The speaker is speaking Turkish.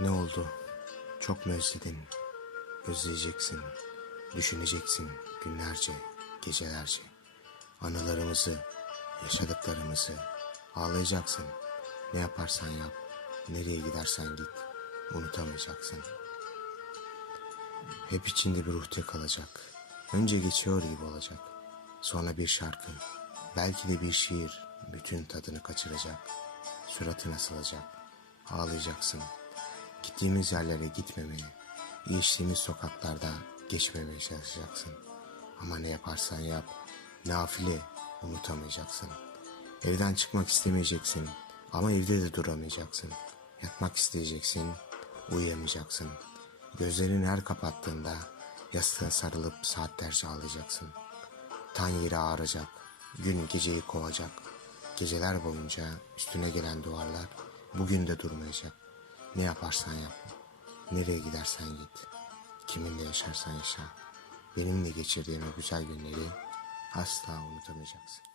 Ne oldu? Çok mu özledin? Özleyeceksin, düşüneceksin günlerce, gecelerce. Anılarımızı, yaşadıklarımızı ağlayacaksın. Ne yaparsan yap, nereye gidersen git, unutamayacaksın. Hep içinde bir ruhte kalacak. Önce geçiyor gibi olacak. Sonra bir şarkı, belki de bir şiir bütün tadını kaçıracak. Suratına asılacak. Ağlayacaksın. Gittiğimiz yerlere gitmemeye, geçtiğimiz sokaklarda geçmemeye çalışacaksın. Ama ne yaparsan yap, nafile unutamayacaksın. Evden çıkmak istemeyeceksin ama evde de duramayacaksın. Yatmak isteyeceksin, uyuyamayacaksın. Gözlerini her kapattığında yastığa sarılıp saatlerce ağlayacaksın. Tan yeri ağrıyacak, gün geceyi kovacak. Geceler boyunca üstüne gelen duvarlar bugün de durmayacak. Ne yaparsan yap, nereye gidersen git, kiminle yaşarsan yaşa. Benimle geçirdiğin o güzel günleri asla unutamayacaksın.